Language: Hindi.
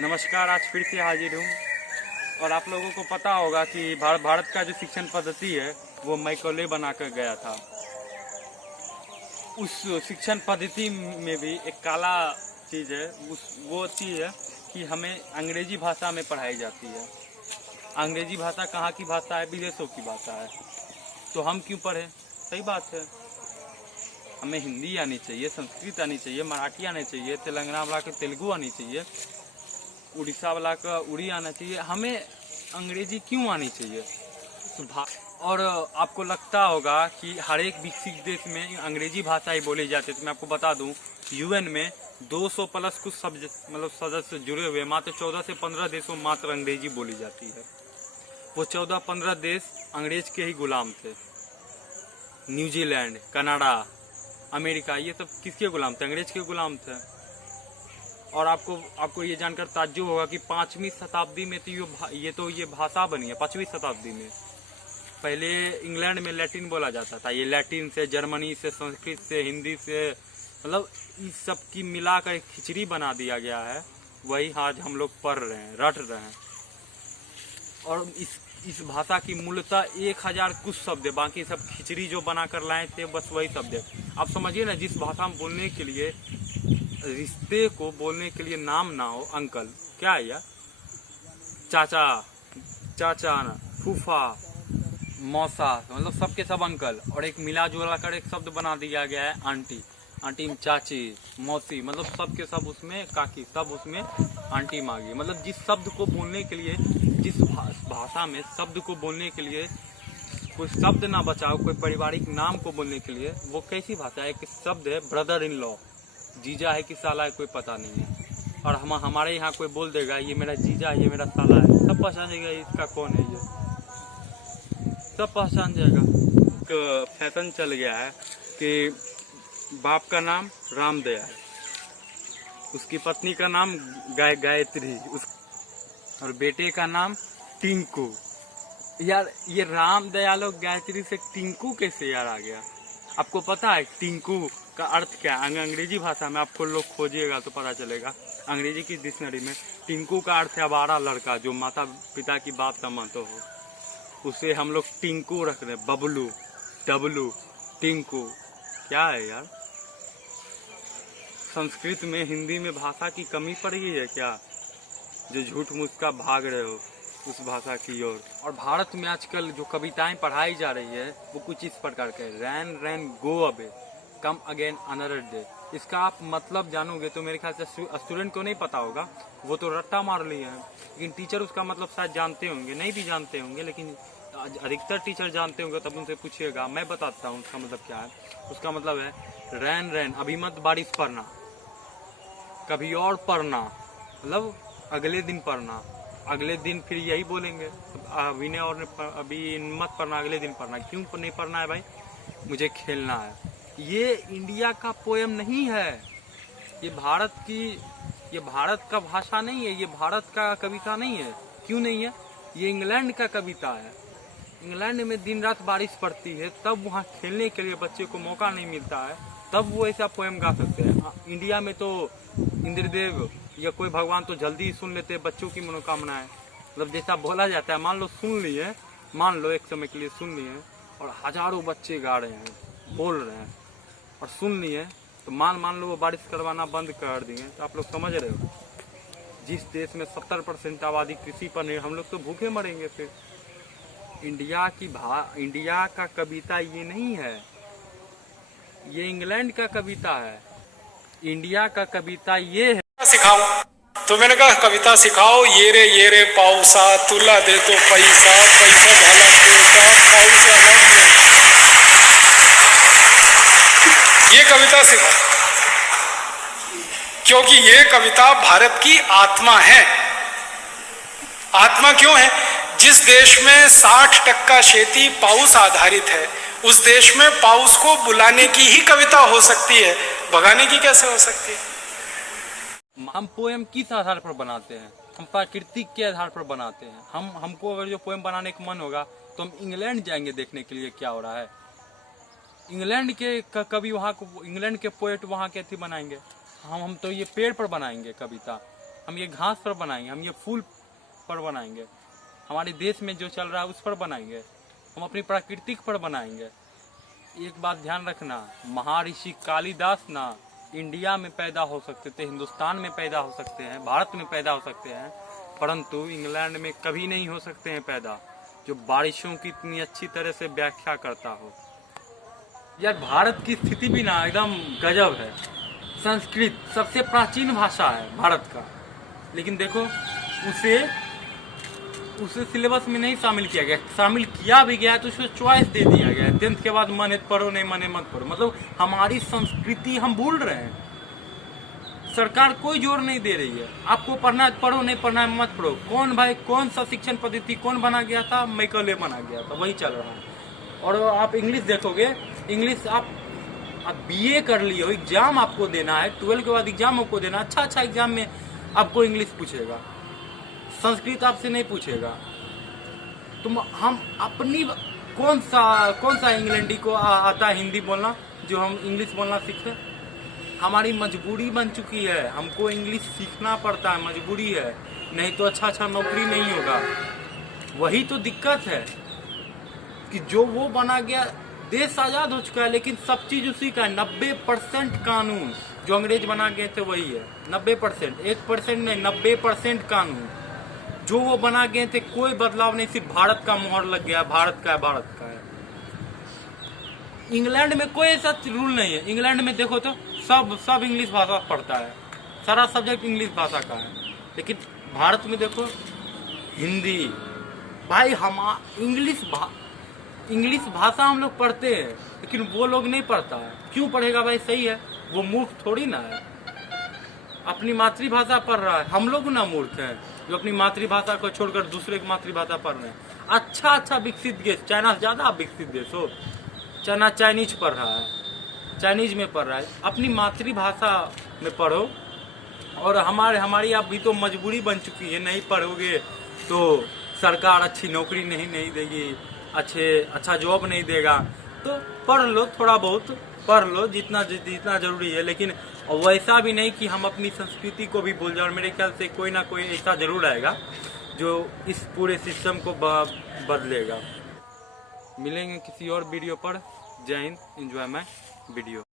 नमस्कार। आज फिर से हाजिर हूँ और आप लोगों को पता होगा कि भारत का जो शिक्षण पद्धति है वो मैकॉले बनाकर गया था। उस शिक्षण पद्धति में भी एक काला चीज़ है, वो चीज़ है कि हमें अंग्रेजी भाषा में पढ़ाई जाती है। अंग्रेजी भाषा कहाँ की भाषा है? विदेशों की भाषा है। तो हम क्यों पढ़ें? सही बात है। हमें हिंदी आनी चाहिए, संस्कृत आनी चाहिए, मराठी आनी चाहिए, तेलंगाना वाला के तेलुगु आनी चाहिए, उड़ीसा वाला का उड़ी आना चाहिए। हमें अंग्रेजी क्यों आनी चाहिए? और आपको लगता होगा कि हर एक विकसित देश में अंग्रेजी भाषा ही बोली जाती है। तो मैं आपको बता दूं, यूएन में 200 प्लस कुछ सदस्य जुड़े हुए, मात्र 14 से 15 देशों में मात्र अंग्रेजी बोली जाती है। वो 14-15 देश अंग्रेज के ही गुलाम थे। न्यूजीलैंड, कनाडा, अमेरिका, ये सब किसके गुलाम थे? अंग्रेज के गुलाम थे। और आपको ये जानकर ताज्जुब होगा कि 5वीं शताब्दी में तो ये भाषा बनी है। 5वीं शताब्दी में पहले इंग्लैंड में लैटिन बोला जाता था। ये लैटिन से, जर्मनी से, संस्कृत से, हिंदी से, मतलब इस सब की मिलाकर एक खिचड़ी बना दिया गया है। वही आज हम लोग पढ़ रहे हैं, रट रहे हैं। और इस भाषा की मूलतः 1000 कुछ शब्द है, बाकी सब खिचड़ी जो बनाकर लाए थे बस वही शब्द है। आप समझिए ना, जिस भाषा में बोलने के लिए, रिश्ते को बोलने के लिए नाम ना हो, अंकल क्या है यार, चाचा ना, फूफा, मौसा, मतलब सबके सब अंकल, और एक मिला जुला कर एक शब्द बना दिया गया है आंटी। आंटी में चाची, मौसी, मतलब सबके सब उसमें काकी, सब उसमें आंटी मांगी। मतलब जिस शब्द को बोलने के लिए, जिस भाषा में शब्द को बोलने के लिए कोई शब्द ना बचाओ, कोई पारिवारिक नाम को बोलने के लिए, वो कैसी भाषा है? एक शब्द है ब्रदर इन लॉ, जीजा है कि साला है कोई पता नहीं है। और हमारे यहाँ कोई बोल देगा ये मेरा जीजा है, ये मेरा साला है, सब पहचान जाएगा इसका कौन है, ये सब पहचान जाएगा। एक फैशन चल गया है कि बाप का नाम रामदयाल, उसकी पत्नी का नाम गायत्री, और बेटे का नाम टिंकू। यार ये रामदयाल और गायत्री से टिंकू कैसे यार आ गया? आपको पता है टिंकू का अर्थ क्या है? अंग्रेजी भाषा में आपको लोग खोजिएगा तो पता चलेगा। अंग्रेजी की डिक्शनरी में टिंकू का अर्थ है आवारा लड़का, जो माता पिता की बात का मानते हो। उसे हम लोग टिंकू रख रहे हैं, बबलू, डबलू, टिंकू। क्या है यार? संस्कृत में, हिंदी में भाषा की कमी पड़ गई है क्या, जो झूठ मूठ का भाग रहे हो उस भाषा की ओर? और भारत में आजकल जो कविताएं पढ़ाई जा रही है वो कुछ इस प्रकार के, rain rain go away, come again another day. इसका आप मतलब जानोगे तो मेरे ख्याल से स्टूडेंट को नहीं पता होगा, वो तो रट्टा मार लिए हैं, लेकिन टीचर उसका मतलब शायद जानते होंगे, नहीं भी जानते होंगे, लेकिन अधिकतर टीचर जानते होंगे। तब उनसे पूछिएगा, मैं बताता हूँ उसका मतलब क्या है। उसका मतलब है रैन रैन, अभी मत बारिश पड़ना, कभी और पढ़ना, मतलब अगले दिन पढ़ना, अगले दिन फिर यही बोलेंगे, अभी ने और अभी मत पढ़ना, अगले दिन पढ़ना। क्यों नहीं पढ़ना है भाई? मुझे खेलना है। ये इंडिया का पोयम नहीं है, ये भारत का भाषा नहीं है, ये भारत का कविता नहीं है। क्यों नहीं है? ये इंग्लैंड का कविता है। इंग्लैंड में दिन रात बारिश पड़ती है, तब वहाँ खेलने के लिए बच्चे को मौका नहीं मिलता है, तब वो ऐसा पोयम गा सकते हैं। इंडिया में तो इंद्रदेव या कोई भगवान तो जल्दी ही सुन लेते हैं बच्चों की मनोकामनाएं। मतलब जैसा बोला जाता है, मान लो सुन लिए, मान लो एक समय के लिए सुन लिए, और हजारों बच्चे गा रहे हैं, बोल रहे हैं और सुन लिए, तो मान लो वो बारिश करवाना बंद कर दिए। तो आप लोग समझ रहे हो, जिस देश में 70% आबादी कृषि पर निर्भर, हम लोग तो भूखे मरेंगे फिर। इंडिया का कविता ये नहीं है, ये इंग्लैंड का कविता है। इंडिया का कविता ये है। सिखाऊं तो मैंने कहा कविता सिखाओ, ये रे पाऊसा, तुला दे तो पैसा, पैसा झाला पैसा, पाऊस आला। ये कविता सिखाओ, क्योंकि ये कविता भारत की आत्मा है। आत्मा क्यों है? जिस देश में 60% खेती पाउस आधारित है, उस देश में पाउस को बुलाने की ही कविता हो सकती है, भगाने की कैसे हो सकती है? हम पोएम किस आधार पर बनाते हैं? हम प्राकृतिक के आधार पर बनाते हैं। हमको अगर जो पोएम बनाने का मन होगा तो हम इंग्लैंड जाएंगे देखने के लिए क्या हो रहा है। इंग्लैंड के कवि वहाँ को, इंग्लैंड के पोएट वहाँ के थी बनाएंगे। हम तो ये पेड़ पर बनाएंगे कविता। हम ये घास पर बनाएंगे, हम ये फूल पर बनाएंगे, हमारे देश में जो चल रहा है उस पर बनाएंगे, हम अपनी प्राकृतिक पर बनाएंगे। एक बात ध्यान रखना, महर्षि कालिदास ना इंडिया में पैदा हो सकते थे, हिंदुस्तान में पैदा हो सकते हैं, भारत में पैदा हो सकते हैं, परंतु इंग्लैंड में कभी नहीं हो सकते हैं पैदा, जो बारिशों की इतनी अच्छी तरह से व्याख्या करता हो। यार भारत की स्थिति भी ना एकदम गजब है। संस्कृत सबसे प्राचीन भाषा है भारत का, लेकिन देखो उसे सिलेबस में नहीं शामिल किया गया। शामिल किया भी गया तो उसको चॉइस दे दिया गया, 10th के बाद मन है पढ़ो, नहीं मन है मत पढ़ो। मतलब हमारी संस्कृति हम भूल रहे हैं। सरकार कोई जोर नहीं दे रही है, आपको पढ़ना है पढ़ो, नहीं पढ़ना है मत पढ़ो। कौन सा शिक्षण पद्धति कौन बना गया था? मैकले बना गया था, वही चल रहा है। और आप इंग्लिश देखोगे, इंग्लिश आप BA कर लिए हो, एग्जाम आपको देना है, 12 के बाद एग्जाम आपको देना, अच्छा एग्जाम में आपको इंग्लिश पूछेगा, संस्कृत आपसे नहीं पूछेगा। तुम हम अपनी कौन सा इंग्लैंडी को आता है हिंदी बोलना जो हम इंग्लिश बोलना सीखे? हमारी मजबूरी बन चुकी है, हमको इंग्लिश सीखना पड़ता है, मजबूरी है, नहीं तो अच्छा नौकरी नहीं होगा। वही तो दिक्कत है कि जो वो बना गया, देश आजाद हो चुका है लेकिन सब चीज उसी का है। 90% कानून जो अंग्रेज बना गए थे वही है, 90%, 1% नहीं, 90% कानून जो वो बना गए थे, कोई बदलाव नहीं, सिर्फ भारत का मोहर लग गया, भारत का है। इंग्लैंड में कोई ऐसा रूल नहीं है। इंग्लैंड में देखो तो सब इंग्लिश भाषा पढ़ता है, सारा सब्जेक्ट इंग्लिश भाषा का है। लेकिन भारत में देखो हिंदी, भाई हम इंग्लिश भाषा हम लोग पढ़ते हैं, लेकिन वो लोग नहीं पढ़ता है। क्यों पढ़ेगा भाई? सही है, वो मूर्ख थोड़ी ना है, अपनी मातृभाषा पढ़ रहा है। हम लोग ना मूर्ख हैं जो अपनी मातृभाषा को छोड़कर दूसरे की मातृभाषा पढ़ रहे हैं। अच्छा विकसित देश, चाइना से ज्यादा विकसित देश हो, चाइना चाइनीज पढ़ रहा है, चाइनीज में पढ़ रहा है, अपनी मातृभाषा में पढ़ो। और हमारी अब भी तो मजबूरी बन चुकी है, नहीं पढ़ोगे तो सरकार अच्छी नौकरी नहीं देगी, अच्छा जॉब नहीं देगा। तो पढ़ लो, थोड़ा बहुत पढ़ लो, जितना जरूरी है, लेकिन वैसा भी नहीं कि हम अपनी संस्कृति को भी भूल जाए। और मेरे ख्याल से कोई ना कोई ऐसा जरूर आएगा जो इस पूरे सिस्टम को बदलेगा। मिलेंगे किसी और वीडियो पर। जय हिंद, एंजॉय माय वीडियो।